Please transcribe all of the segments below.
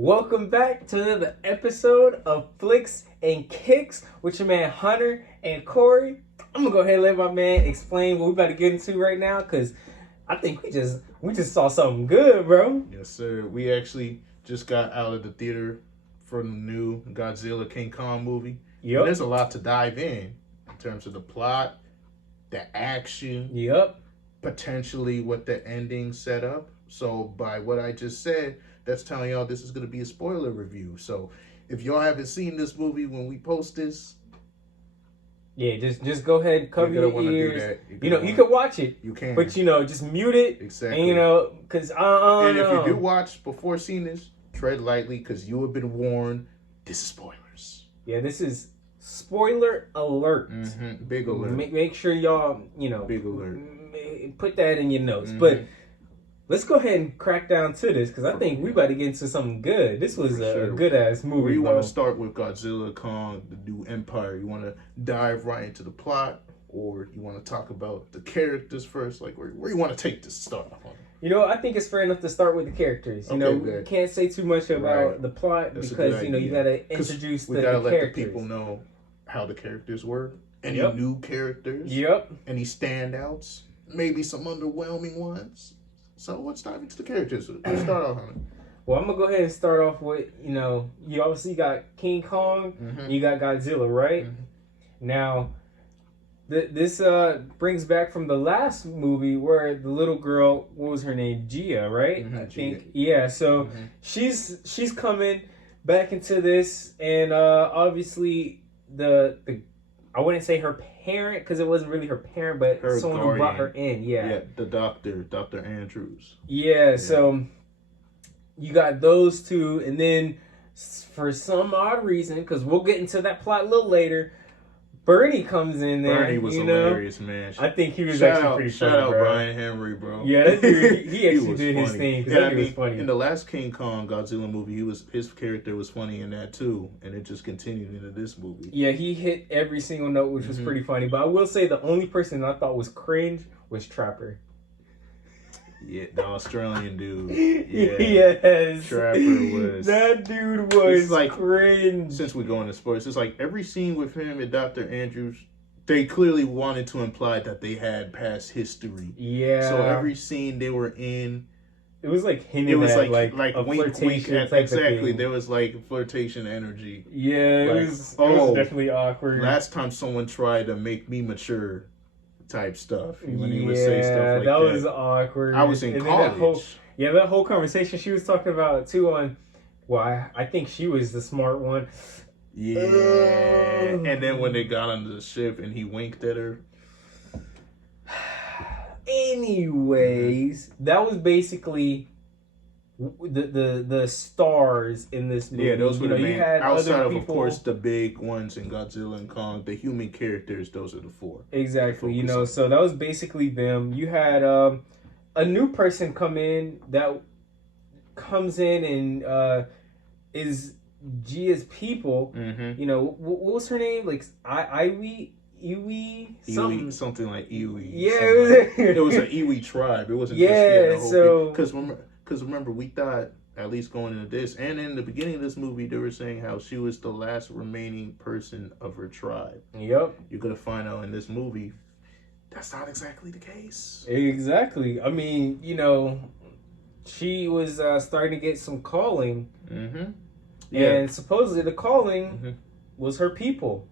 Welcome back to another episode of Flicks and Kicks with your man Hunter and Corey. I'm gonna go ahead and let my man explain what we about to get into right now, because I think we just saw something good, bro. Yes, sir. We actually just got out of the theater for the new Godzilla King Kong movie. Yep. There's a lot to dive in terms of the plot, the action, Yep. potentially what the ending set up. So by what I just said, that's telling y'all this is going to be a spoiler review. So if y'all haven't seen this movie when we post this, yeah, just go ahead and cover your ears. You can watch it. You can, but just mute it. Exactly. And because I don't know. If you do watch before seeing this, tread lightly because you have been warned. This is spoilers. Yeah, this is spoiler alert. Mm-hmm. Big alert. Make sure y'all big alert. Put that in your notes. But let's go ahead and crack down to this, because I think we about to get into something good. This was a good ass movie. Where you want to start with Godzilla, Kong, the new Empire? You want to dive right into the plot, or you want to talk about the characters first? Like where you want to take this start off on? I think it's fair enough to start with the characters. We can't say too much about the plot. That's because you got to introduce the characters. We got to let the people know how the characters were. Any new characters? Yep. Any standouts? Maybe some underwhelming ones. So let's dive into the characters. Let's start off on it. Well, I'm going to go ahead and start off with, you obviously got King Kong, and you got Godzilla, right? Now, this brings back from the last movie where the little girl, what was her name? Gia, right? I think. Yeah, so she's coming back into this, and obviously the I wouldn't say her parent, because it wasn't really her parent, but her someone guardian. who brought her in. Yeah, the Dr. Andrews. Yeah, so you got those two, and then for some odd reason, because we'll get into that plot a little later, Bernie comes in there. Bernie was hilarious, man. I think he was actually pretty funny. Shout out Brian Henry, bro. Yeah, that dude, he actually did his thing. Yeah, was funny. In the last King Kong Godzilla movie, his character was funny in that too, and it just continued into this movie. Yeah, he hit every single note, which was pretty funny. But I will say the only person I thought was cringe was Trapper. Yeah, the Australian dude. Yeah. Yes. Trapper was. That dude was like cringe. Since we go into sports, it's like every scene with him and Dr. Andrews, they clearly wanted to imply that they had past history. Yeah. So every scene they were in, it was like hinting like a wink, flirtation wink. Exactly. There was like flirtation energy. Yeah, it was definitely awkward. Last time someone tried to make me mature type stuff. When he would say stuff like that. That was awkward. I was in college. That whole conversation she was talking about too on, I think she was the smart one. Yeah. And then when they got onto the ship and he winked at her. Anyways, that was basically the stars in this movie. Yeah, those were the main. You had outside of course, the big ones in Godzilla and Kong, the human characters. Those are the four. Exactly. So that was basically them. You had a new person come in that comes in and is Gia's people. What was her name? Like Iwi, something like Iwi. Yeah, it was an Iwi tribe. It wasn't because remember we thought, at least going into this and in the beginning of this movie, they were saying how she was the last remaining person of her tribe. Yep. You're gonna find out in this movie that's not exactly the case. Exactly. I mean, she was starting to get some calling. And supposedly the calling was her people.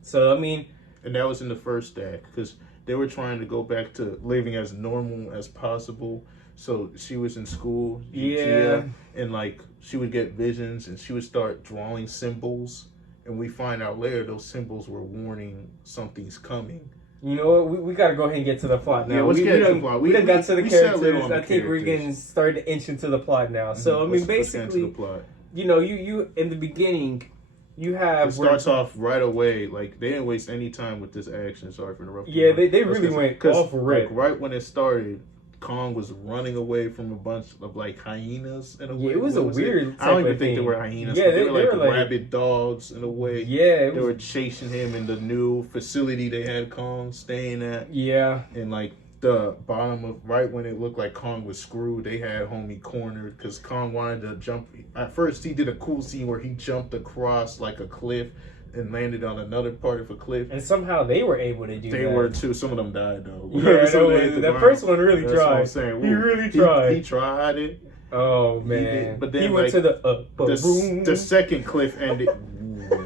So, I mean... And that was in the first act, because they were trying to go back to living as normal as possible. So she was in school, and like she would get visions, and she would start drawing symbols. And we find out later those symbols were warning something's coming. You know what? We got to go ahead and get to the plot now. Yeah, let's get to the plot. We done got to the characters. I think we're getting started to inch into the plot now. So, I mean, basically, the plot. You in the beginning, you have... It starts off right away. Like, they didn't waste any time with this action. Sorry for interrupting. Yeah, they really went off rip. Like, right when it started, Kong was running away from a bunch of like hyenas in a way. Yeah, it was a weird. I don't even think they were hyenas. Yeah, they were like rabid dogs in a way. Yeah, they were chasing him in the new facility they had Kong staying at. Yeah, and like the bottom of right when it looked like Kong was screwed, they had homie cornered because Kong wanted to jump. At first, he did a cool scene where he jumped across like a cliff and landed on another part of a cliff. And somehow they were able to do that. They were too. Some of them died though. Yeah, that first one really That's tried. What I'm saying. He really tried. He tried it. Oh man! But then he went to the upper room. The second cliff ended.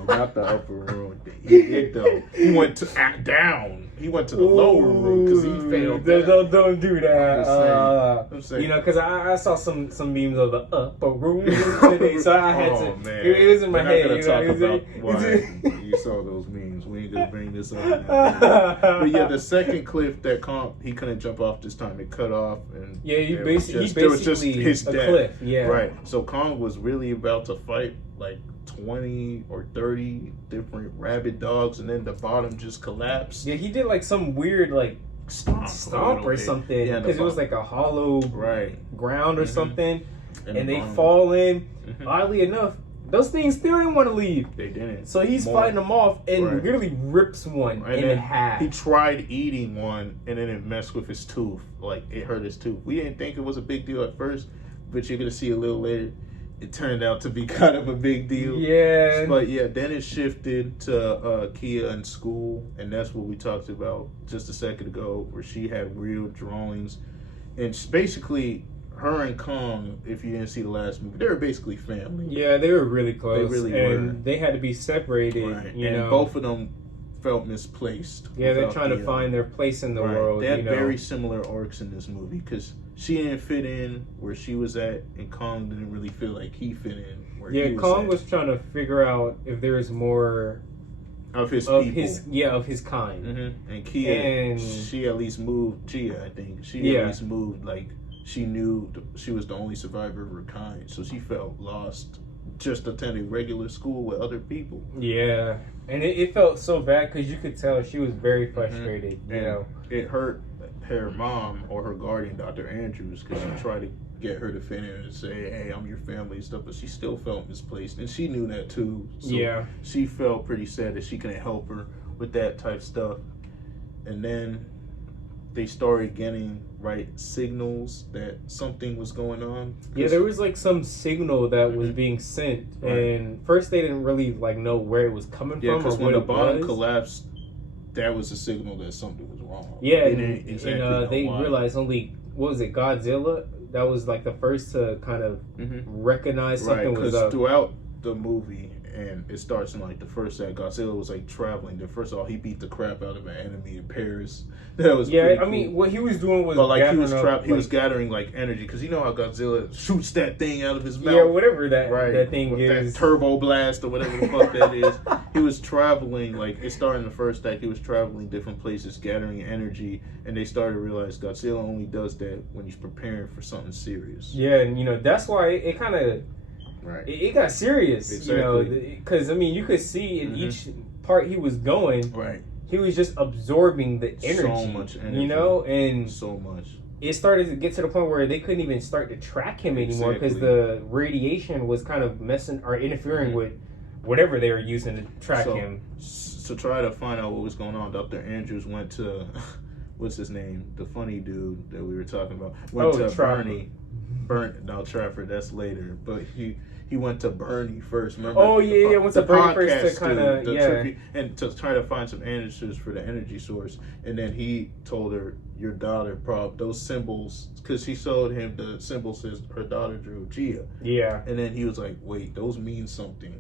Not the upper room. He did though. He went to down. He went to the lower room because he failed. Don't do that. I'm saying. You know, because I saw some memes of the upper room today, so I had to. Man. It was in my head. We're not gonna talk about why you saw those memes. We ain't gonna bring this up. But yeah, the second cliff that Kong he couldn't jump off this time. It cut off and he basically was just his a death. cliff. Yeah, right. So Kong was really about to fight like 20 or 30 different rabid dogs, and then the bottom just collapsed. Yeah, he did like some weird like stomp or something because it was like a hollow ground or something, and they fall in. Oddly enough, those things still didn't want to leave. They didn't. So he's fighting them off and literally rips one in half. He tried eating one, and then it messed with his tooth. Like it hurt his tooth. We didn't think it was a big deal at first, but you're gonna see a little later. It turned out to be kind of a big deal. Yeah. But yeah, then it shifted to Kia in school, and that's what we talked about just a second ago, where she had real drawings. And basically, her and Kong, if you didn't see the last movie, they were basically family. Yeah, they were really close. They really and were. They had to be separated, you know. Both of them felt misplaced. Yeah, they're trying to find their place in the world. They had very similar arcs in this movie, because she didn't fit in where she was at, and Kong didn't really feel like he fit in where he was Kong at. was trying to figure out if there is more of his people. Of his kind. And Kia, she at least moved. Gia, I think she at least moved. Like she knew she was the only survivor of her kind, so she felt lost. Just attending regular school with other people. Yeah, and it felt so bad because you could tell she was very frustrated. You know, it hurt her mom or her guardian, Dr. Andrews, because she tried to get her to fit in and say, "Hey, I'm your family" and stuff, but she still felt misplaced, and she knew that too. So she felt pretty sad that she couldn't help her with that type stuff. And then they started getting signals that something was going on. Yeah, there was like some signal that was being sent, and first they didn't really know where it was coming from. Yeah, because when the bottom collapsed, that was a signal that something was wrong. Yeah, and they realized only Godzilla that was like the first to kind of recognize something was up. Throughout the movie, and it starts in the first act, Godzilla was traveling. Then first of all, he beat the crap out of an enemy in Paris. That was I mean, what he was doing was he was gathering energy, because you know how Godzilla shoots that thing out of his mouth. Yeah, whatever that thing is, that turbo blast or whatever the fuck that is. He was traveling it started in the first act. He was traveling different places, gathering energy, and they started to realize Godzilla only does that when he's preparing for something serious. Yeah, and that's why it kind of. It got serious, because you could see in each part he was going, he was just absorbing the energy, so much energy, and so much. It started to get to the point where they couldn't even start to track him anymore because the radiation was kind of messing or interfering with whatever they were using to track him. To try to find out what was going on, Dr. Andrews went to what's his name, the funny dude that we were talking about, went to Trafford. That's later, but he went to Bernie first. Remember? Went to Bernie first to kind of and to try to find some answers for the energy source. And then he told her, "Your daughter those symbols," because she showed him the symbols her daughter drew, Gia. Yeah. And then he was like, "Wait, those mean something."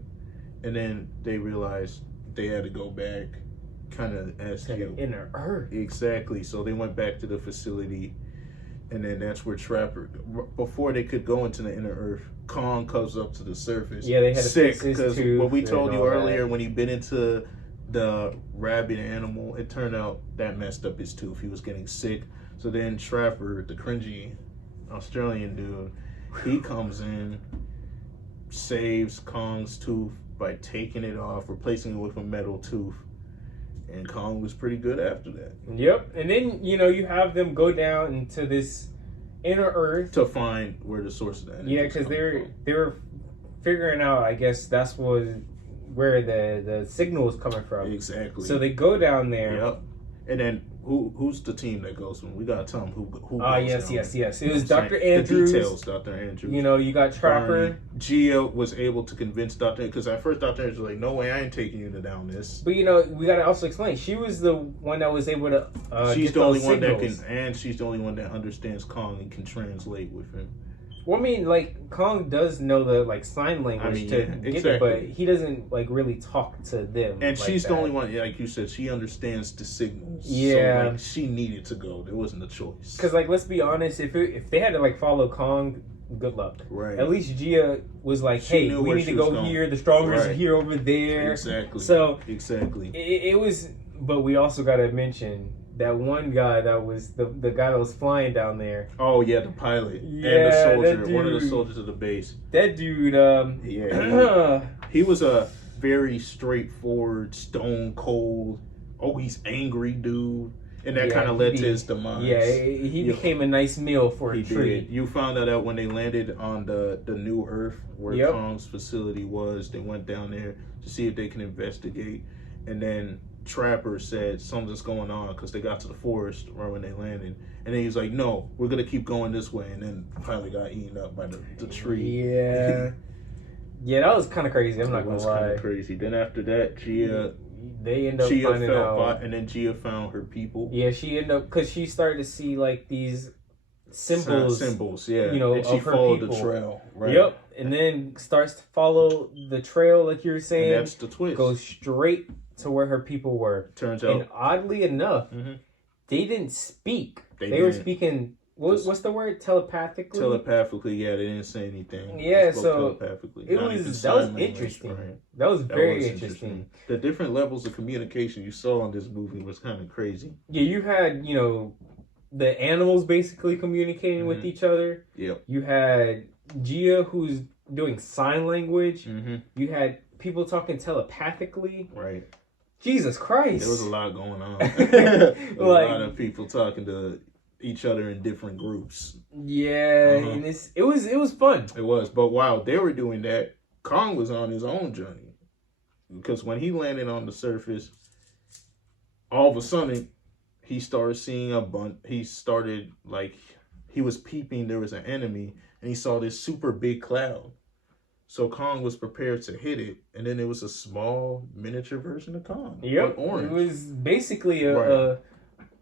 And then they realized they had to go back, kind of ask you inner Earth. Exactly. So they went back to the facility. And then that's where Trapper, before they could go into the inner Earth, Kong comes up to the surface. Yeah, they had sick because what we told you earlier, when he bit into the rabid animal, it turned out that messed up his tooth. He was getting sick. So then Trapper, the cringy Australian dude, he comes in, saves Kong's tooth by taking it off, replacing it with a metal tooth. And Kong was pretty good after that. Yep. And then, you have them go down into this inner Earth. To find where the source of the energy is. Yeah, because they were figuring out, I guess that's where the signal is coming from. Exactly. So they go down there. Yep. And then who's the team that goes from? We gotta tell them who goes yes. It was down. Dr. Andrews. The details, Dr. Andrews. You know, you got Trapper. Barney. Gia was able to convince Dr. because at first Dr. Andrews was like, "No way, I ain't taking you down this." But you know, we gotta also explain. She was the one that was able to. She's get the only those one signals. that can, and she's the only one that understands Kong and can translate with him. Well, I mean, like Kong does know the like sign language to get it, but he doesn't like really talk to them. And like she's that. the only one, like you said, she understands the signals. Yeah, so, like, she needed to go. There wasn't a choice. Because like, let's be honest, if they had to like follow Kong, good luck. Right. At least Gia was like, hey, we need to go here. The strongest right. here over there. Exactly. So exactly. It was, but we also got to mention. That one guy that was the guy that was flying down there. Oh yeah, the pilot and the soldier, one of the soldiers of the base. That dude, he was a very straightforward, stone cold. Oh, he's angry, dude, and that kind of led to his demise. Yeah, he became a nice meal for a treat. You found that out when they landed on the new Earth where Kong's facility was. They went down there to see if they can investigate, and then Trapper said something's going on because they got to the forest right when they landed, and then he was like, "No, we're gonna keep going this way," and then finally got eaten up by the tree. Yeah, yeah, that was kind of crazy. I'm not gonna lie. Kind of crazy. Then after that, they end up finding out, and then Gia found her people. Yeah, she ended up because she started to see like these symbols. Yeah, you know, and she of her followed people. the trail. Right. Yep, and then starts to follow the trail, like you were saying. And that's the twist. Goes straight to where her people were. Turns out, and oddly enough, they didn't speak. They were speaking. What's the word? Telepathically. Telepathically, yeah. They didn't say anything. Yeah, so telepathically. That was interesting. Right? That was very interesting. The different levels of communication you saw in this movie was kind of crazy. Yeah, you had the animals basically communicating with each other. Yep. You had Gia who's doing sign language. You had people talking telepathically. Right. Jesus Christ. There was a lot going on. A lot of people talking to each other in different groups. Yeah, and it was fun. It was, but while they were doing that, Kong was on his own journey. Because when he landed on the surface, all of a sudden, he started seeing he was peeping, there was an enemy, and he saw this super big cloud. So Kong was prepared to hit it, and then it was a small miniature version of Kong. Yep, orange. It was basically a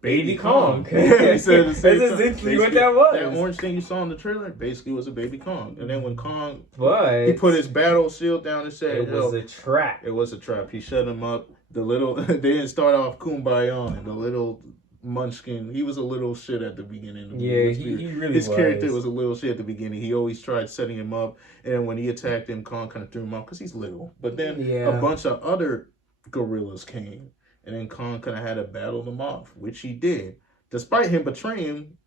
baby Kong. That's essentially what that was. That orange thing you saw in the trailer basically was a baby Kong. And then when Kong, he put his battle shield down and said, "It was a trap." It was a trap. He shut him up. They didn't start off kumbaya, and the little Munchkin, he was a little shit at the beginning. Yeah, he really his character was a little shit at the beginning. He always tried setting him up, and then when he attacked him, Kong kind of threw him off because he's little. But then a bunch of other gorillas came, and then Kong kind of had to battle them off, which he did. Despite him betraying him,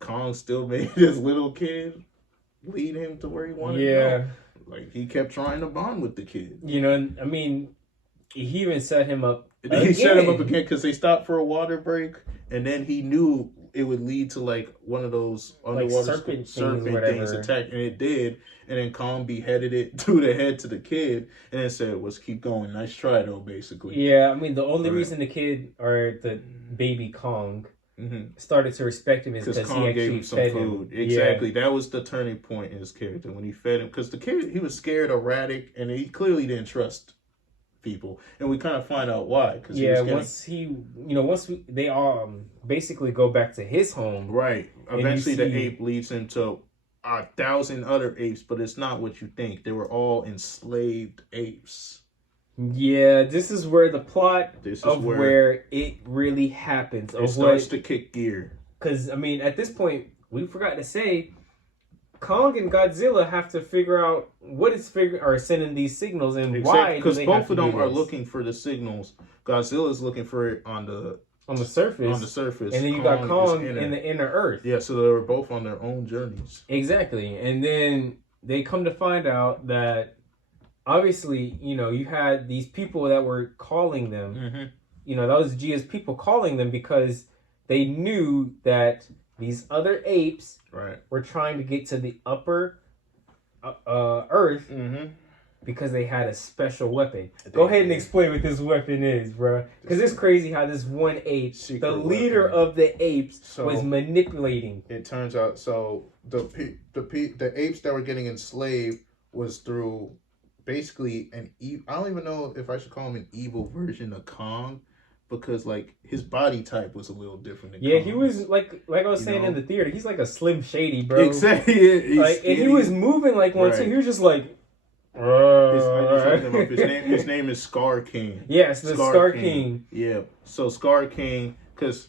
Kong still made this little kid lead him to where he wanted to go. Like, he kept trying to bond with the kid. I mean, he even set him up. He set him up again because they stopped for a water break, and then he knew it would lead to like one of those underwater serpent things attack, and it did. And then Kong beheaded it through the head to the kid, and then said, "Let's keep going. Nice try, though." Basically. Yeah, I mean, the only reason the kid or the baby Kong started to respect him is because he actually fed him. Exactly. That was the turning point in his character when he fed him. Because the kid, he was scared, erratic, and he clearly didn't trust people, and we kind of find out why. Cause once they all basically go back to his home, right? Eventually, the ape leads him to 1,000 other apes, but it's not what you think. They were all enslaved apes. Yeah, this is where the plot where it really happens. It starts to kick gear. Because I mean, at this point, we forgot to say, Kong and Godzilla have to figure out what is sending these signals and why. Because both of them are looking for the signals. Godzilla's looking for it on the surface. And then you got Kong in the inner Earth. Yeah, so they were both on their own journeys. Exactly. And then they come to find out that obviously, you had these people that were calling them. That was Gia's people calling them because they knew that these other apes were trying to get to the upper Earth because they had a special weapon. Go ahead and explain what this weapon is, bro. Because it's crazy how this one ape, the leader of the apes, was manipulating. It turns out, the apes that were getting enslaved was through basically I don't even know if I should call him an evil version of Kong, because like his body type was a little different than Kong. He was like I was saying in the theater, he's like a Slim Shady, bro. Exactly. Like, and he was moving like one too. He was just like. His name is Scar King. Yes, the Scar King. Yeah, so Scar King, because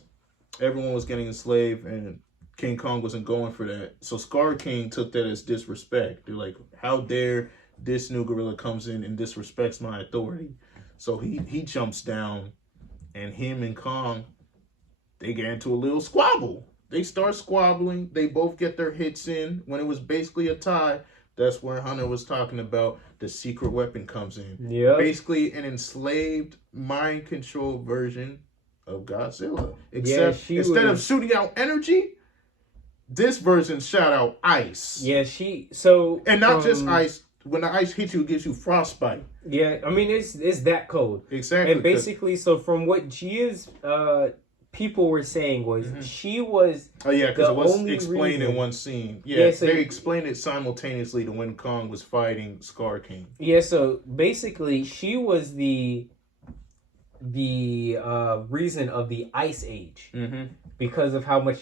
everyone was getting enslaved and King Kong wasn't going for that. So Scar King took that as disrespect. They're like, how dare this new gorilla comes in and disrespects my authority? So he jumps down, and him and Kong, they get into a little squabble. They start squabbling. They both get their hits in. When it was basically a tie, that's where Hunter was talking about the secret weapon comes in. Yeah. Basically an enslaved, mind-controlled version of Godzilla. Except instead of shooting out energy, this version shot out ice. Yeah, and not just ice. When the ice hits you, it gives you frostbite. Yeah, I mean, it's that cold. Exactly. And basically, so from what Gia's people were saying was she was because it was explained in one scene. Yeah, so they explained it simultaneously to when Kong was fighting Scar King. Yeah, so basically she was the reason of the Ice Age because of how much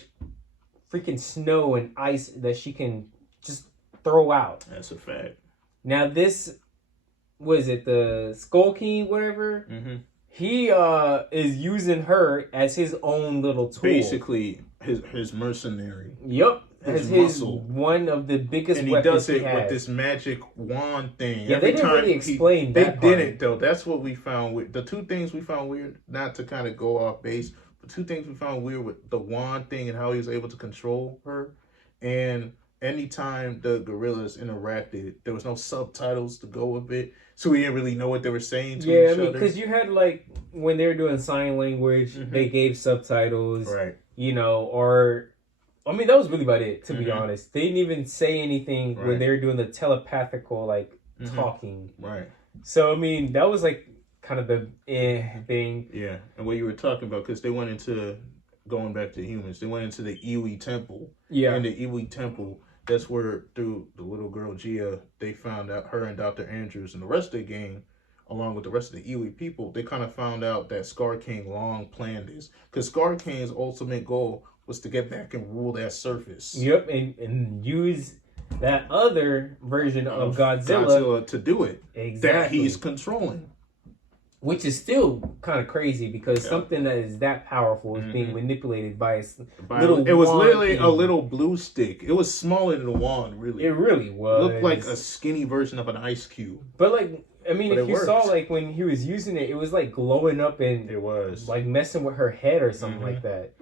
freaking snow and ice that she can just throw out. That's a fact. Now this was it the Skull King, whatever. He is using her as his own little tool. Basically, his mercenary. Yep. His muscle. One of the biggest and weapons he does it with this magic wand thing. Yeah, they didn't really explain that They didn't, though. That's what we found weird. The two things we found weird, not to kind of go off base, but two things we found weird with the wand thing and how he was able to control her. And anytime the gorillas interacted, there was no subtitles to go with it. So we didn't really know what they were saying to each other. Because you had, like, when they were doing sign language, they gave subtitles. Right. You know, or... I mean, that was really about it, to be honest. They didn't even say anything when they were doing the telepathical, like, talking. Right. So, I mean, that was, like, kind of the thing. Yeah. And what you were talking about, because they went into... Going back to humans, they went into the Iwi Temple. Yeah. And the Iwi Temple... That's where, through the little girl Gia, they found out, her and Dr. Andrews and the rest of the gang, along with the rest of the Iwi people, they kind of found out that Scar King long planned this. Because Scar King's ultimate goal was to get back and rule that surface. Yep, and use that other version of Godzilla to do it. Exactly. That he's controlling. Which is still kind of crazy because something that is that powerful is being manipulated by it was literally a little blue stick. It was smaller than a wand, really. It really was. It looked like a skinny version of an ice cube. But like, I mean, if you saw like when he was using it, it was like glowing up and it was like messing with her head or something like that.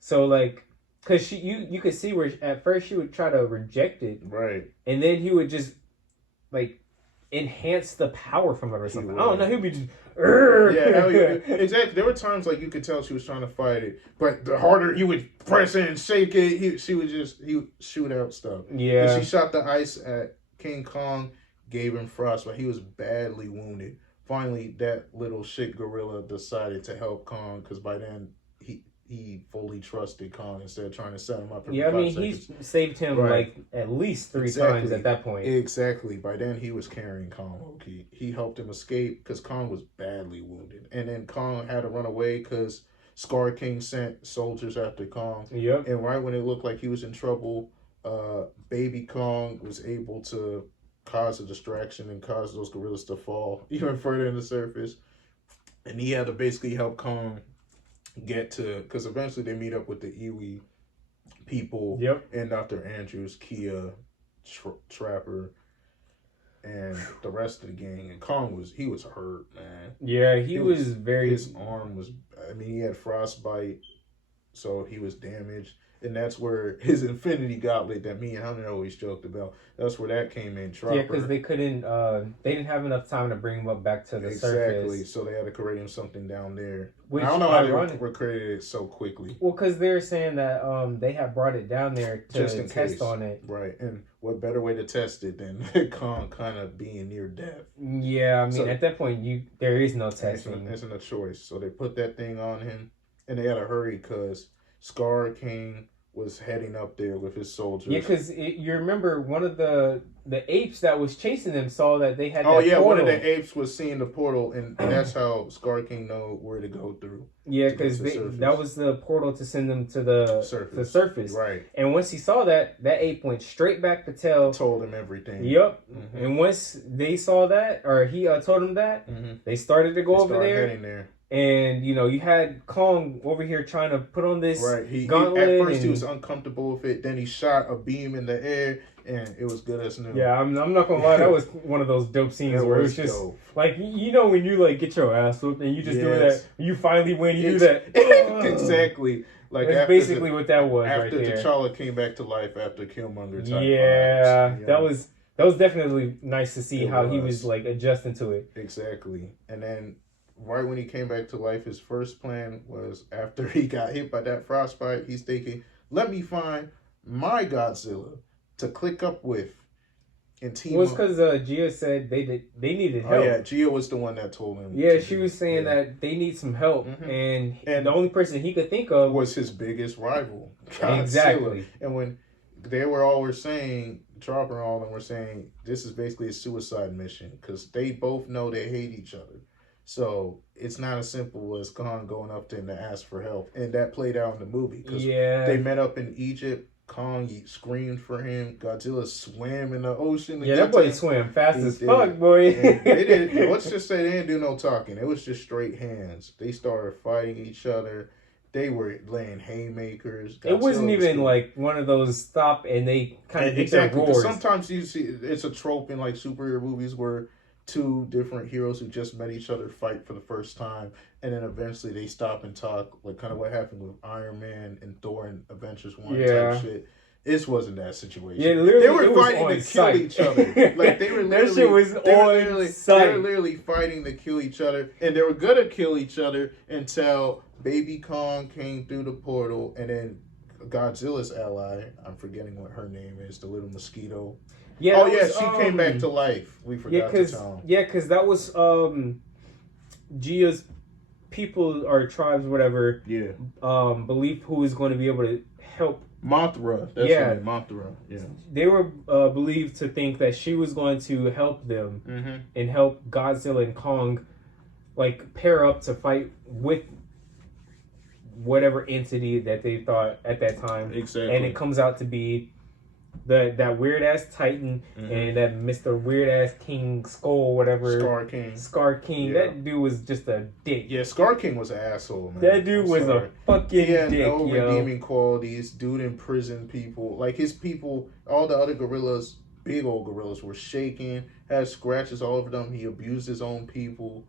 So like, cause you could see where at first she would try to reject it, right, and then he would just like enhance the power from it or something. I don't know. He'd be just. Exactly. There were times like you could tell she was trying to fight it, but the harder he would press it and shake it, he would shoot out stuff. Yeah. And she shot the ice at King Kong, gave him frostbite. He was badly wounded. Finally, that little shit gorilla decided to help Kong because by then he fully trusted Kong instead of trying to set him up. Yeah, I mean, he saved him like at least three times at that point. Exactly. By then, he was carrying Kong. Okay, he helped him escape because Kong was badly wounded, and then Kong had to run away because Scar King sent soldiers after Kong. Yep. And right when it looked like he was in trouble, Baby Kong was able to cause a distraction and cause those gorillas to fall even further in the surface, and he had to basically help Kong get to, because eventually they meet up with the Iwi people and Dr. Andrews, Kia, Trapper, and the rest of the gang. And Kong was hurt, man. Yeah, he was very... His arm was, I mean, he had frostbite, so he was damaged. and that's where his Infinity Gauntlet that me and Hunter always joked about. That's where that came in. Chopper. Yeah, because they couldn't. They didn't have enough time to bring him up back to the surface. Exactly. So they had to create him something down there. Which I don't know how they were created it so quickly. Well, because they're saying that they had brought it down there to just in test case. on it. Right, and what better way to test it than Kong kind of being near death? Yeah, I mean, at that point, there is no testing. Isn't a choice. So they put that thing on him, and they had to hurry because Scar King was heading up there with his soldiers. Yeah, because you remember one of the apes that was chasing them saw that they had. One of the apes was seeing the portal, and that's how Scar King know where to go through. Yeah, because that was the portal to send them to the surface. Right. And once he saw that ape went straight back to told him everything. Yep. Mm-hmm. And once they saw that, or he told them that, they started to go over there. Heading there. And, you had Kong over here trying to put on this gauntlet. At first, he was uncomfortable with it. Then he shot a beam in the air, and it was good as new. Yeah, I'm not going to lie. That was one of those dope scenes where it was just, dope. Like, when you, get your ass whooped and you just do that. You finally win, you do that. Exactly. Like that's basically what that was after right there. T'Challa came back to life after Killmonger type vibes, that was definitely nice to see how he was, adjusting to it. Exactly. And then right when he came back to life, his first plan was after he got hit by that frostbite, he's thinking, let me find my Godzilla to click up with and team up. Well, it's because Gia said they needed help. Oh, yeah, Gia was the one that told him. Yeah, she was saying that they need some help. And the only person he could think of was his biggest rival, Godzilla. Exactly. And when they were saying, Chopper and all of them were saying, this is basically a suicide mission because they both know they hate each other. So it's not as simple as Kong going up to him to ask for help. And that played out in the movie. Because they met up in Egypt. Kong screamed for him. Godzilla swam in the ocean. Yeah, that boy swam fast as fuck, boy. They didn't, let's just say they didn't do no talking. It was just straight hands. They started fighting each other. They were laying haymakers. Godzilla it wasn't even one of those stop and they kind of get their roars. Sometimes you see it's a trope in superhero movies where two different heroes who just met each other fight for the first time, and then eventually they stop and talk, kind of what happened with Iron Man and Thor and Avengers 1 type shit. This wasn't that situation. Yeah, literally, they were fighting to kill each other. They were literally, that shit was They were literally fighting to kill each other, and they were gonna kill each other until Baby Kong came through the portal, and then Godzilla's ally, I'm forgetting what her name is, the little mosquito. Yeah, she came back to life. We forgot to tell him. Yeah, because that was Gia's people or tribes, whatever. Yeah. Belief who was going to be able to help. Mothra. That's her name, Mothra. Yeah. They were believed to think that she was going to help them and help Godzilla and Kong, pair up to fight with whatever entity that they thought at that time. Exactly. And it comes out to be that weird ass Titan and that Mr. Weird ass King Skull, whatever. Scar King. Yeah. That dude was just a dick. Yeah, Scar King was an asshole, man. That dude was a fucking dick. He had no redeeming qualities. Dude imprisoned people. His people, all the other gorillas, big old gorillas, were shaking, had scratches all over them. He abused his own people.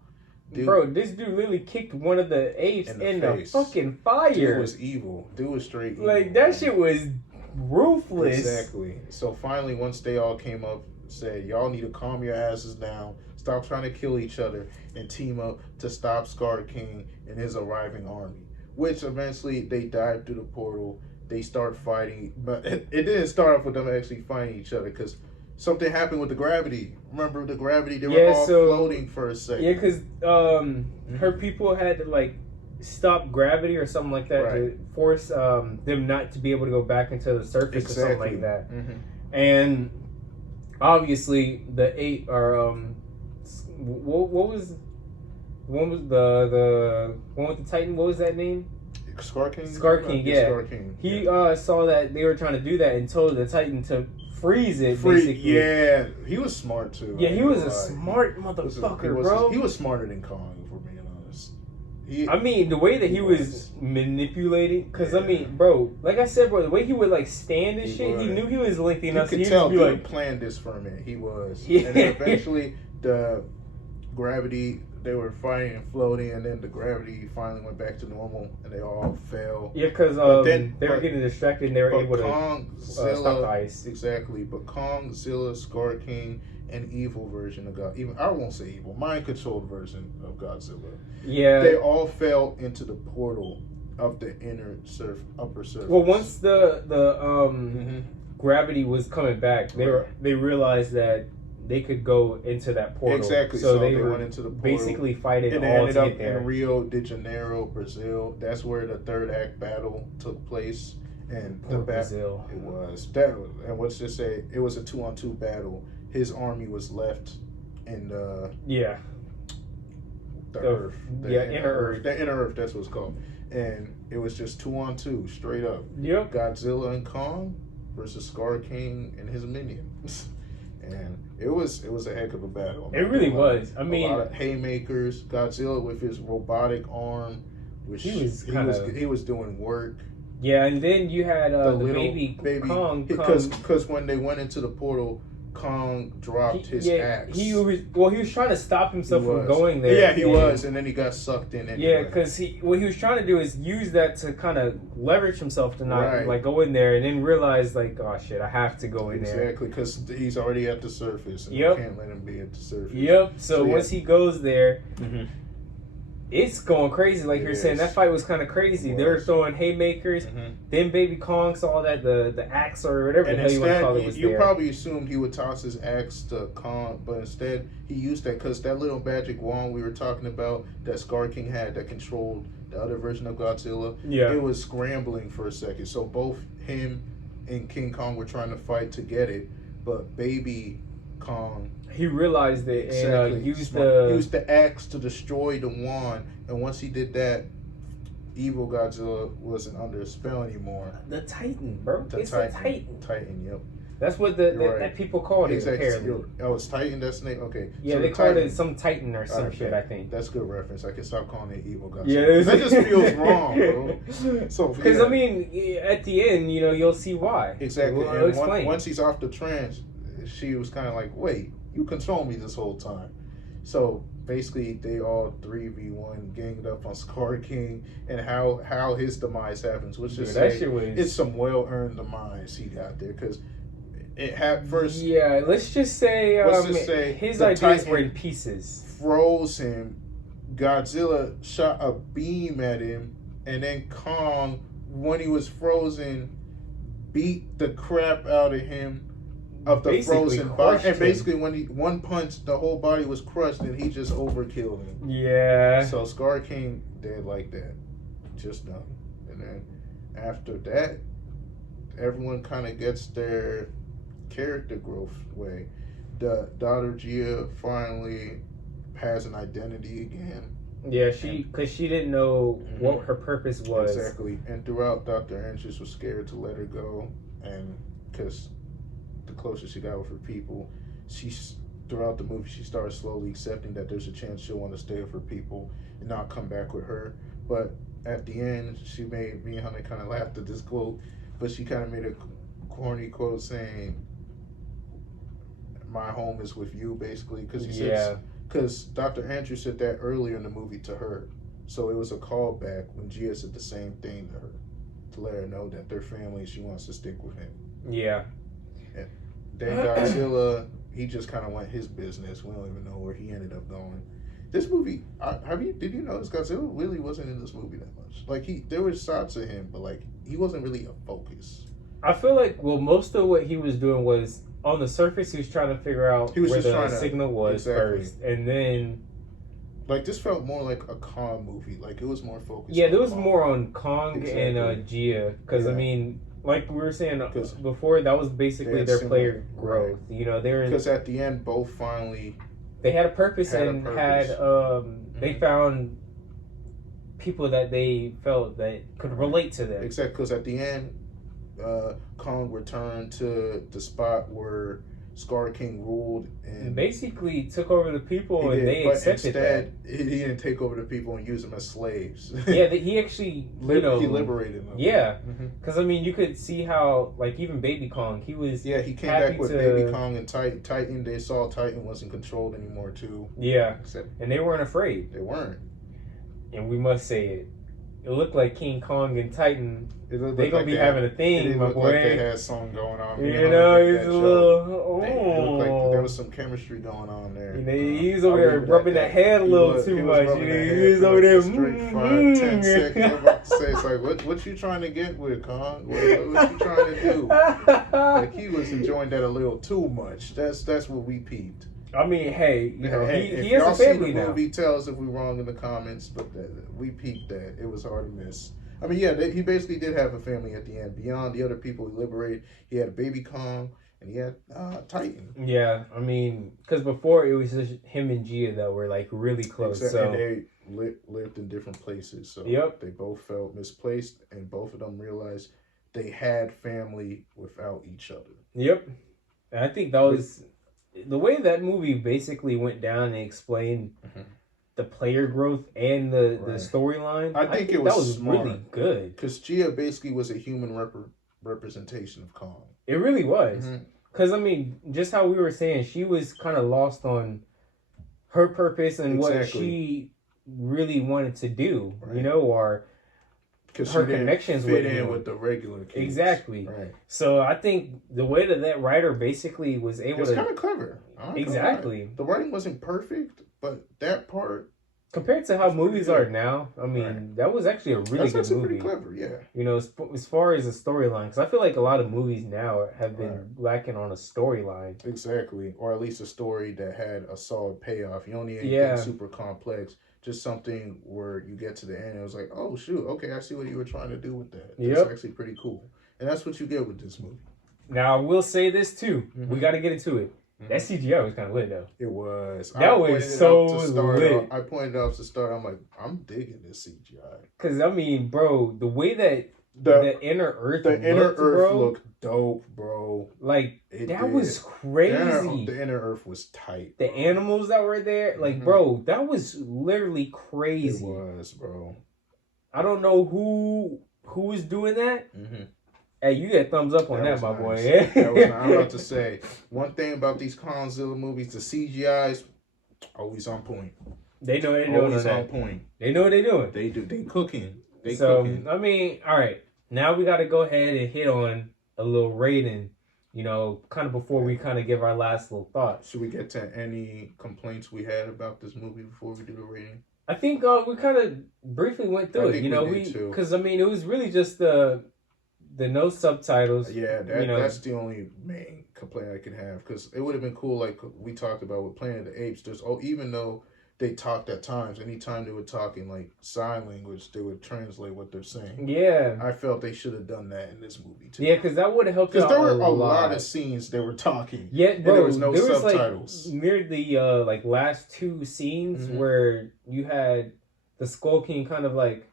Dude, bro, this dude literally kicked one of the apes in the fucking fire. Dude was evil. Dude was straight evil. That shit was ruthless. Exactly. So finally, once they all came up, said, y'all need to calm your asses down, stop trying to kill each other, and team up to stop Scar King and his arriving army. Which eventually they dive through the portal. They start fighting, but it didn't start off with them actually fighting each other because something happened with the gravity. Remember the gravity? They were all floating for a second. Yeah, because her people had to stop gravity or something like that to force them not to be able to go back into the surface or something like that. And obviously the eight are what was the one with the Titan? What was that name? Scar King. Scar King, yeah. Scar King. He saw that they were trying to do that and told the Titan to freeze it. Basically. Yeah, he was smart too. Yeah, he was a smart motherfucker, bro. He was smarter than Kong, if we're being honest. The way that he was manipulating, because bro, like I said, bro, the way he would stand and shit, he knew he was lengthy enough. You could tell he planned this for a minute. He was, and then eventually the gravity they were fighting and floating, and then the gravity finally went back to normal, and they all fell. Yeah, because they were getting distracted, and they were able to stop the ice. Exactly, but Kong, Zilla, Scar King, an evil version of God. Even I won't say evil, mind-controlled version of Godzilla. Yeah, they all fell into the portal of the upper surface. Well, once the gravity was coming back, they realized that they could go into that portal. Exactly. So they went into the portal, basically fighting and all ended to up get there. in Rio de Janeiro, Brazil. That's where the third act battle took place. And Brazil. It was that. And let's just say it was a 2-on-2 battle. His army was left in the Earth. Inner Earth. The inner Earth. That's what it's called. And it was just 2-on-2, straight up. Yep. Godzilla and Kong versus Scar King and his minions. And it was a heck of a battle. It really was. I mean, a lot of haymakers. Godzilla with his robotic arm, which he was doing work. Yeah, and then you had the baby Kong. Because when they went into the portal, Kong dropped his axe. He was trying to stop himself from going there. Yeah, he was, and then he got sucked in. Anyway. Yeah, because what he was trying to do is use that to kind of leverage himself to not like go in there, and then realize like, oh shit, I have to go in there. Exactly, because he's already at the surface, and you can't let him be at the surface. Yep. So once he goes there. Mm-hmm. It's going crazy, like you're saying. That fight was kind of crazy. They were throwing haymakers. Mm-hmm. Then Baby Kong saw that the axe or whatever the hell you want to call it was there. You probably assumed he would toss his axe to Kong, but instead he used that because that little magic wand we were talking about that Scar King had that controlled the other version of Godzilla. Yeah, it was scrambling for a second. So both him and King Kong were trying to fight to get it, but Baby Kong. He realized it and used the axe to destroy the wand. And once he did that, evil Godzilla wasn't under a spell anymore. The Titan, bro. It's the Titan. Titan, yep. That's what that people called it. Apparently. Oh, it's Titan. That's the name. Okay. Yeah, so they called it some Titan or some shit. I think that's good reference. I can stop calling it evil Godzilla. Yeah, that just feels wrong, bro. So because I mean, at the end, you'll see why. Exactly. And once he's off the trance, she was kind of like, wait. You control me this whole time. So basically, they all 3v1 ganged up on Scar King, and how his demise happens. Let's just say it's some well-earned demise he got there because it had first. Yeah, let's just say his ideas were in pieces. Froze him. Godzilla shot a beam at him, and then Kong, when he was frozen, beat the crap out of him. Of the frozen body, and basically when he one punch, the whole body was crushed, and he just overkilled him. Yeah. So Scar King dead like that, just done. And then after that, everyone kind of gets their character growth way. The daughter Gia finally has an identity again. Yeah, because she didn't know what her purpose was. Exactly, and throughout, Dr. Andrews was scared to let her go, and because. The closer she got with her people, throughout the movie she started slowly accepting that there's a chance she'll want to stay with her people and not come back with her. But at the end, she made me and Hunter kind of laughed at this quote, but she kind of made a corny quote saying, "My home is with you," basically, because Dr. Andrews said that earlier in the movie to her, so it was a callback when Gia said the same thing to her to let her know that they're family. She wants to stick with him. Yeah. And then Godzilla, he just kind of went his business. We don't even know where he ended up going. This movie, did you notice Godzilla really wasn't in this movie that much? Like there were shots of him, but like he wasn't really a focus. I feel like most of what he was doing was on the surface. He was trying to figure out where the signal was first, and then. Like this felt more like a Kong movie. Like it was more focused. Yeah, there was more on Kong and Gia, because I mean. Like we were saying before, that was basically their player growth. Right. They're because at the end, both finally they had a purpose they found people that they felt that could relate to them. Exactly, because at the end, Kong returned to the spot where Scar King ruled and basically took over the people, and they accepted instead, that. He didn't take over the people and use them as slaves. Yeah, he actually, he liberated them. Yeah, because I mean, you could see how, like, even Baby Kong, he was he came back with Baby Kong and Titan. They saw Titan wasn't controlled anymore too. Yeah, and they weren't afraid. They weren't. And we must say it. It looked like King Kong and Titan. They gonna like be having a thing, my boy. Like they had something going on. You know, it's a little. It looked like there was some chemistry going on there. He was over there rubbing that head a little too much. He was over there straight 5-10 seconds. I'm about to say, it's like, what you trying to get with, Kong? What you trying to do? Like, he was enjoying that a little too much. That's what we peeped. I mean, hey, he has a family now. If y'all see the movie, tell us if we're wrong in the comments, but we peeped that. It was hard to miss. I mean, yeah, he basically did have a family at the end. Beyond the other people he liberated, he had a Baby Kong, and he had Titan. Yeah, I mean, because before it was just him and Gia that were, like, really close. And they lived in different places, so they both felt misplaced, and both of them realized they had family without each other. Yep. And I think that was... The way that movie basically went down and explained the player growth and the storyline, I think it was that was smart, really good. Because Gia basically was a human representation of Kong. It really was. Because, I mean, just how we were saying, she was kind of lost on her purpose and what she really wanted to do, you know, or... Because her connections fit in with the regular kids. Exactly. Right. So I think the way that writer basically was able to... It's kind of clever. Exactly. The writing wasn't perfect, but that part... Compared to how movies are now, I mean, that was actually a really good movie. Pretty clever, yeah. You know, as far as the storyline, because I feel like a lot of movies now have been lacking on a storyline. Exactly. Or at least a story that had a solid payoff. You don't need anything super complex. Just something where you get to the end and it was like, oh, shoot, okay, I see what you were trying to do with that. That's actually pretty cool. And that's what you get with this movie. Now, I will say this, too. We got to get into it. That CGI was kind of lit, though. It was. That was so lit. I pointed out to start. I'm like, I'm digging this CGI. Because, I mean, bro, the way that the inner Earth looked dope, bro. Like, that was crazy. The inner Earth was tight. The animals that were there, like, bro, that was literally crazy. It was, bro. I don't know who was doing that. Hey, you get thumbs up on that, my boy. I'm about to say, one thing about these Godzilla movies, the CGI's always on point. They know they're doing always on point. They know what they're doing. They do. They cooking. I mean, all right. Now we got to go ahead and hit on a little rating, you know, kind of before we kind of give our last little thoughts. Should we get to any complaints we had about this movie before we do the rating? I think we kind of briefly went through it. You know, because I mean, it was really just the no subtitles. Yeah, that's the only main complaint I can have, because it would have been cool, like we talked about with Planet of the Apes. Even though they talked at times, anytime they were talking like sign language, they would translate what they're saying. Yeah, I felt they should have done that in this movie too. Yeah, because that would have helped. Because there were a lot of scenes they were talking. Yeah, bro, and there was no subtitles. Like, near the like last two scenes where you had the Skull King kind of like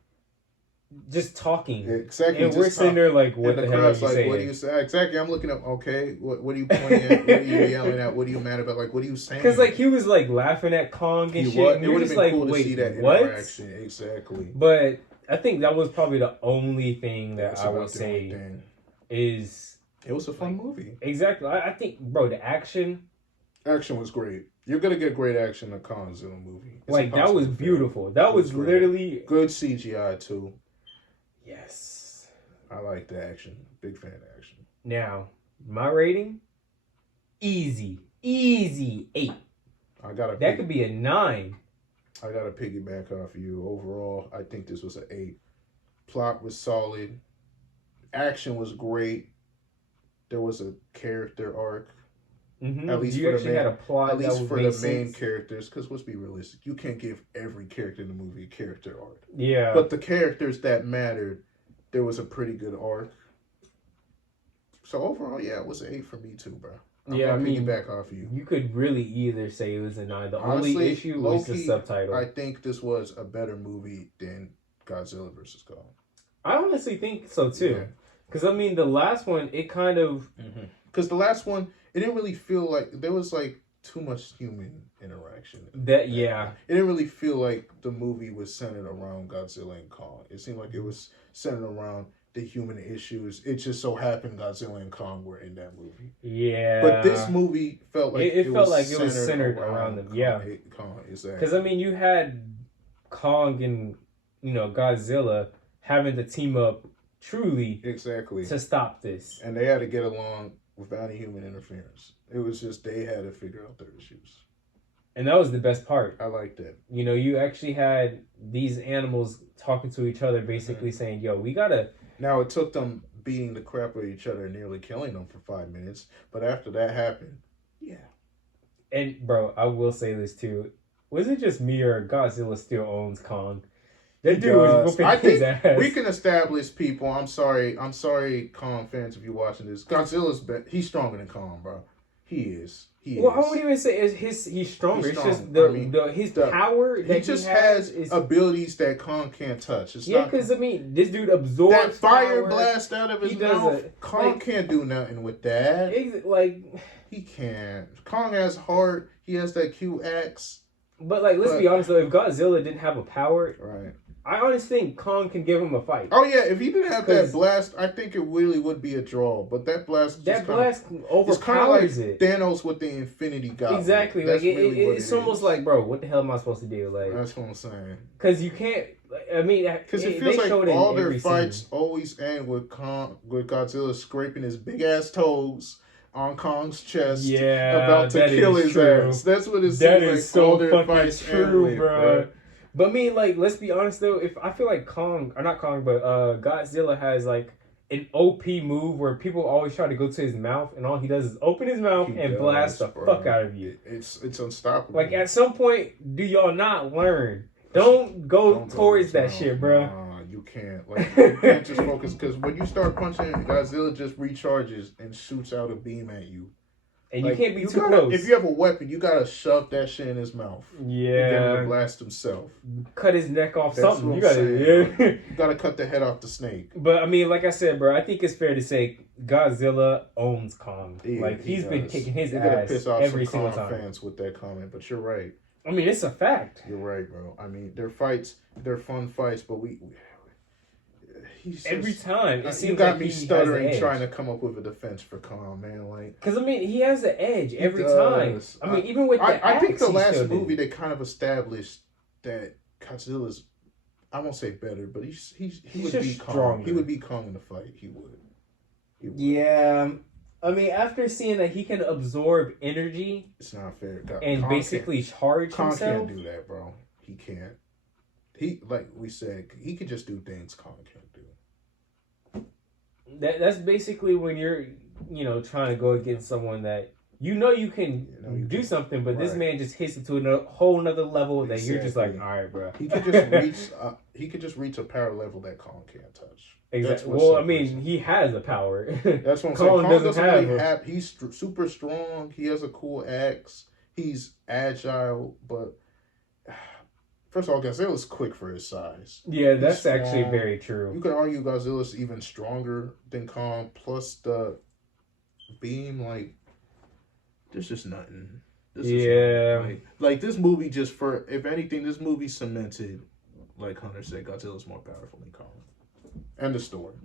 just talking. Exactly. And we're sitting there like, what the hell are you saying? What do you say? Exactly. I'm looking up, okay, what are you pointing at? What are you yelling at? What are you mad about? Like, what are you saying? Because like he was like laughing at Kong and shit. And it would have been like, cool to see that interaction. Exactly. But I think that was probably the only thing that I would say is... It was a fun movie. Exactly. I think, bro, the action... Action was great. You're going to get great action in a Godzilla movie. Like, that was beautiful. That was literally... Good CGI, too. Yes. I like the action. Big fan of action. Now, my rating, easy 8. That could be a 9. I got to piggyback off you. Overall, I think this was an 8. Plot was solid. Action was great. There was a character arc. At least you actually had a plot. At least for the main characters, because let's be realistic, you can't give every character in the movie a character arc. Yeah. But the characters that mattered, there was a pretty good arc. So overall, yeah, it was an 8 for me too, bro. I'm piggyback off you. You could really either say it was a 9. The honestly, only issue was the subtitle. I think this was a better movie than Godzilla vs. Kong. I honestly think so too. Because I mean, the last one, it kind of. Because the last one, it didn't really feel like there was like too much human interaction. That yeah. It didn't really feel like the movie was centered around Godzilla and Kong. It seemed like it was centered around the human issues. It just so happened Godzilla and Kong were in that movie. Yeah. But this movie felt like it felt like it was centered around them. Kong, yeah. Kong, exactly. Because I mean, you had Kong and Godzilla having to team up truly exactly to stop this, and they had to get along without any human interference. It was just they had to figure out their issues. And that was the best part. I like that. You actually had these animals talking to each other, basically saying, yo, we gotta... Now, it took them beating the crap out of each other and nearly killing them for 5 minutes. But after that happened, yeah. And, bro, I will say this, too. Was it just me or Godzilla still owns Kong? That dude was whooping his ass. We can establish, people, I'm sorry, Kong fans, if you're watching this. Godzilla's he's stronger than Kong, bro. He is. Well, I wouldn't even say he's stronger. It's just his power that he just has abilities that Kong can't touch. It's because this dude absorbs that fire power. Blast out of his mouth. Kong can't do nothing with that. He can't. Kong has heart. He has that Q axe. But let's be honest though. If Godzilla didn't have a power, right? I honestly think Kong can give him a fight. Oh yeah, if he didn't have that blast, I think it really would be a draw. But that blast, overpowers it. Thanos with the Infinity Gauntlet. Exactly, it's almost like, bro, what the hell am I supposed to do? Like that's what I'm saying. Because you can't. I mean, because it feels like all their fights always end with Godzilla scraping his big ass toes on Kong's chest. Yeah, about to kill his ass. That's what it seems like. That is so fucking true, bro. But I mean, let's be honest though. If I feel like Godzilla has like an OP move where people always try to go to his mouth, and all he does is open his mouth and blast the fuck out of you. It's unstoppable. Like at some point, do y'all not learn? Don't go towards that shit, bro. Nah, you can't. You can't just focus because when you start punching, Godzilla just recharges and shoots out a beam at you. And you can't be too close. If you have a weapon, you gotta shove that shit in his mouth. Yeah. And get him to blast himself. Cut his neck off. That's something. You gotta cut the head off the snake. But I mean, like I said, bro, I think it's fair to say Godzilla owns Kong. He's been kicking his ass piss off every some single time. fans with that comment, but you're right. I mean, it's a fact. You're right, bro. I mean, they're fun fights, but every time it seems you got me stuttering trying to come up with a defense for Kong, man. Because I mean, he has the edge every time. I mean, even with I think the last movie they kind of established that Godzilla's, I won't say better, but he would be Kong. He would be Kong in the fight. He would. Yeah. I mean, after seeing that he can absorb energy, it's not fair. And Kong basically charge Kong himself. Kong can't do that, bro. He can't. He, like we said, he could just do things Kong can't do. That's basically when you're, trying to go against someone that you can do something, but this man just hits it to a whole nother level that you're just like, all right, bro. He could just reach. He could just reach a power level that Kong can't touch. Exactly. Well, I mean, he has the power. That's what I'm saying. Kong doesn't really have. He's super strong. He has a cool axe. He's agile, but. First of all, Godzilla's quick for his size. Yeah, that's actually very true. You could argue Godzilla's even stronger than Kong, plus the beam, there's just nothing. Like this movie if anything, this movie cemented, like Hunter said, Godzilla's more powerful than Kong. End of story.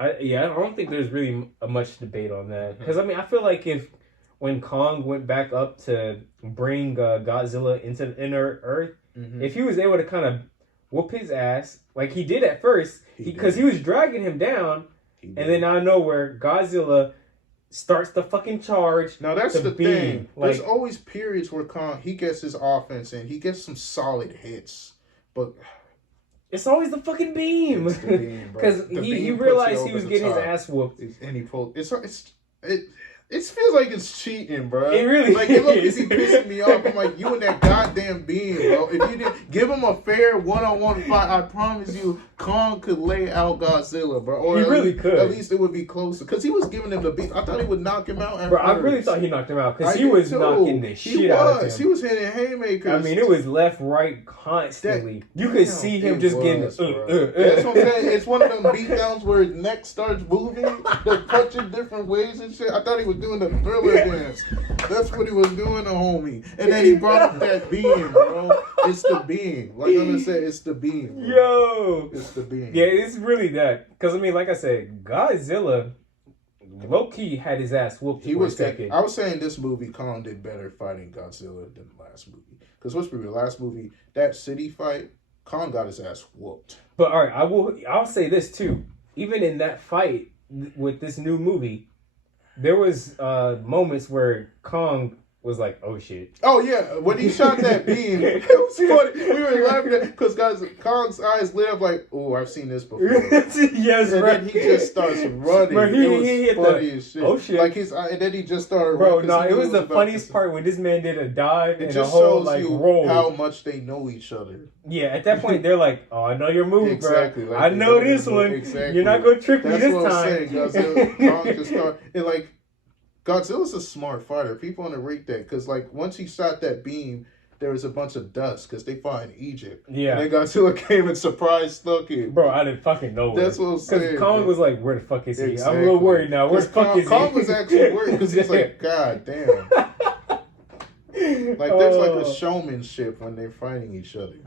I don't think there's really much debate on that. Because, I mean, I feel like when Kong went back up to bring Godzilla into the inner Earth, if he was able to kind of whoop his ass, like he did at first, because he was dragging him down, and then out of nowhere, Godzilla starts the fucking charge. Now that's the thing. There's always periods where Kong, he gets his offense and he gets some solid hits, but it's always the fucking beam. Because he realized he was getting his ass whooped, and he pulled. It feels like it's cheating, bro. It really is he pissing me off? I'm like, you and that goddamn beam, bro. bro. If you didn't give him a fair one-on-one fight, I promise you, Kong could lay out Godzilla, bro. Or he really could. At least it would be closer. Because he was giving him the beat. I thought he would knock him out. Bro, I really thought he knocked him out. Because he was knocking the shit out of him. He was hitting haymakers. I mean, it was left, right, constantly. You could see him just getting... That's what I'm saying. It's one of them beatdowns where his neck starts moving. They're punching different ways and shit. I thought he was doing the Thriller dance. That's what he was doing, the homie. And then he brought up that beam, bro. It's the beam. Like I'm gonna say, it's the beam. Bro. Yo. It's the beam. Yeah, it's really that. Because, I mean, like I said, Godzilla, low-key had his ass whooped for a second. I was saying this movie, Kong did better fighting Godzilla than the last movie. Because let's be real, last movie, that city fight, Kong got his ass whooped. But, all right, I'll say this, too. Even in that fight with this new movie, there was moments where Kong was like, oh shit. Oh yeah, when he shot that beam, it was funny. We were laughing at because Kong's eyes lit up like, oh, I've seen this before. Yes, and then he just starts running. Bro, it was funny as shit. Oh shit! Like and then he just started. Bro, no, it was the funniest part when this man did a dive and a whole shows like you roll. How much they know each other. Yeah, at that point they're like, oh, I know your move, exactly, bro. like I know this one. Exactly. You're not gonna trick me this what time. I'm saying. Godzilla, Kong just started. And like. Godzilla's a smart fighter. People underrate that because, like, once he shot that beam, there was a bunch of dust because they fought in Egypt. Yeah. And then Godzilla came and surprise stuck him. Bro, I didn't fucking know. That's what I'm saying. Because Kong was like, where the fuck is he? Exactly. I'm a little worried now. Where the fuck is he? Kong was actually worried because he's like, God damn. Like, there's like a showmanship when they're fighting each other.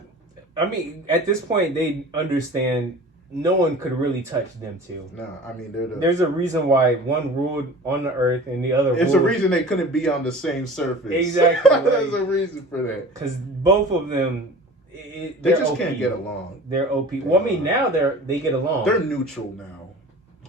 I mean, at this point, they understand no one could really touch them two. Nah, I mean, there's a reason why one ruled on the earth and the other It's a reason they couldn't be on the same surface. Exactly. There's a reason for that. Because both of them, they just OP. Can't get along. They're OP. Well, I mean, now they get along. They're neutral now.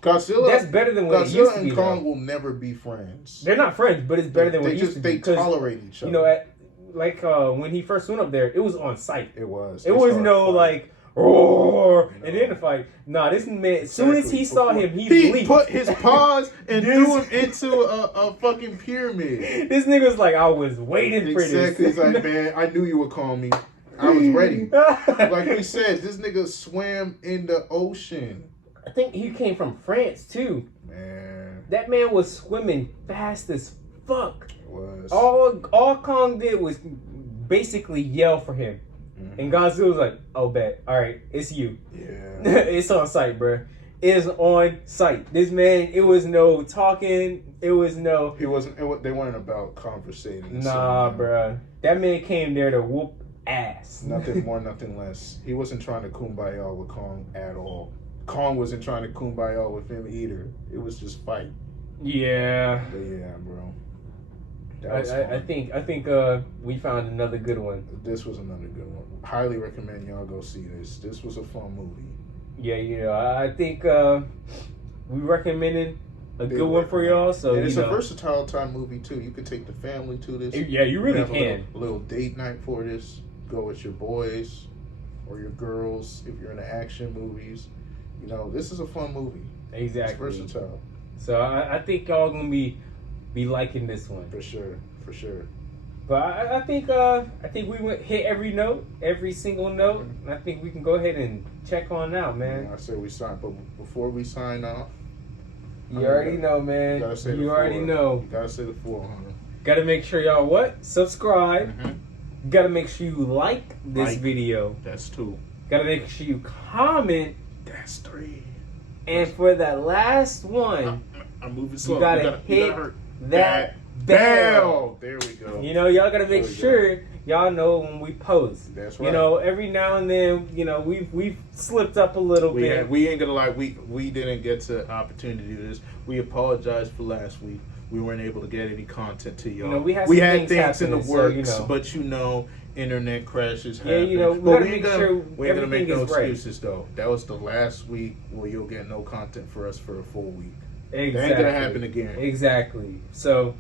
Godzilla. That's better than what it used to be. Godzilla and Kong will never be friends. They're not friends, but it's better than what it used to be. They tolerate each other. You know, when he first went up there, it was on sight. It was. It was no like. Roar! And then the fight. Nah, this man. As soon as he saw him, he put his paws and threw him into a fucking pyramid. This nigga was like, I was waiting for this. Exactly. He's like, man, I knew you would call me. I was ready. Like we said, this nigga swam in the ocean. I think he came from France too. Man, that man was swimming fast as fuck. It was. All Kong did was basically yell for him. Mm-hmm. And Godzilla was like, oh, bet. All right, it's you. Yeah. It's on sight, bro. It's on sight. This man, it was no talking. It was no... He wasn't... They weren't about conversating. Nah, bro. That man came there to whoop ass. Nothing more, nothing less. He wasn't trying to kumbaya with Kong at all. Kong wasn't trying to kumbaya with him either. It was just fight. Yeah. But yeah, bro. I think we found another good one. This was another good one. Highly recommend y'all go see this. This was a fun movie. Yeah, I think we recommended a good one for y'all. So and it's a versatile time movie too. You can take the family to this. Yeah, you really can. A little date night for this. Go with your boys or your girls if you're into action movies. You know, this is a fun movie. Exactly. It's versatile. So I think y'all gonna be liking this one for sure. But I think we hit every note, every single note. And I think we can go ahead and check on out, man. Yeah, I say we sign, but before we sign off, you already know, man. You already know. You gotta say the 400. Gotta make sure y'all subscribe. Mm-hmm. Gotta make sure you like this video. That's 2. Gotta make sure you comment. That's 3. And for that last one, I'm moving slow. You gotta hit that bell. There we go. You know, y'all gotta make sure y'all know when we post. That's right. You know, every now and then, you know, we've slipped up a little bit. We ain't gonna lie, we didn't get the opportunity to do this. We apologize for last week. We weren't able to get any content to y'all. You know, we had things in the works, so, but you know, internet crashes happen. Yeah, you know, we gotta make sure we ain't gonna make no excuses right. though. That was the last week where you'll get no content for us for a full week. Exactly. That ain't gonna happen again. Exactly. So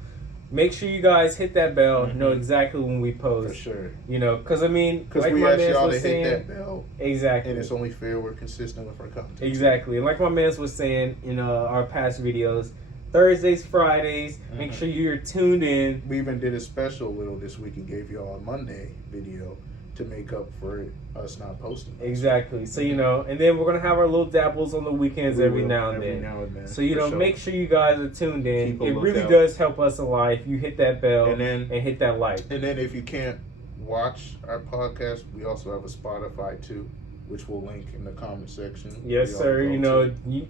make sure you guys hit that bell. Know exactly when we post. For sure. You know, because I mean, because like we my asked man y'all was to saying, hit that bell. Exactly. And it's only fair we're consistent with our content. Exactly. And like my man was saying in our past videos, Thursdays, Fridays, make sure you're tuned in. We even did a special this week and gave y'all a Monday video to make up for us not posting. Exactly. So, and then we're going to have our little dabbles on the weekends every now and then. So, sure. Make sure you guys are tuned in. It really lookout. does help us a lot if you hit that bell and hit that like. And then if you can't watch our podcast, we also have a Spotify too, which we'll link in the comment section. Yes, sir.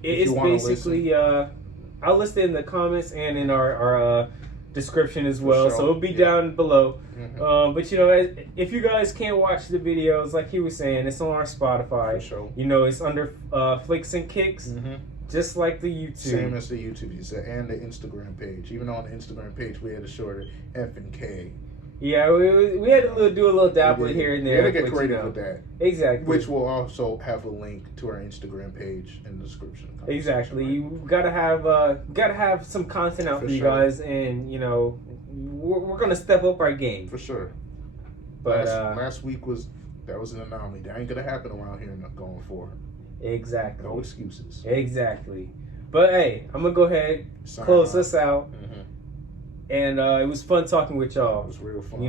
It's basically, I'll list it in the comments and in our description as well, so it'll be down below. But if you guys can't watch the videos, like he was saying, it's on our Spotify. For sure. It's under Flicks and Kicks, just like the YouTube. Same as the YouTube and the Instagram page. Even on the Instagram page, we had a shorter F and K. Yeah, we had to do a little dabble here and there. We had to get creative with that. Exactly. Which will also have a link to our Instagram page in the description. Exactly. Right? You gotta have some content out for you guys, and we're gonna step up our game for sure. But last week was an anomaly. That ain't gonna happen around here going forward. Exactly. No excuses. Exactly. But hey, I'm gonna go ahead close us out. And it was fun talking with y'all. It was real fun.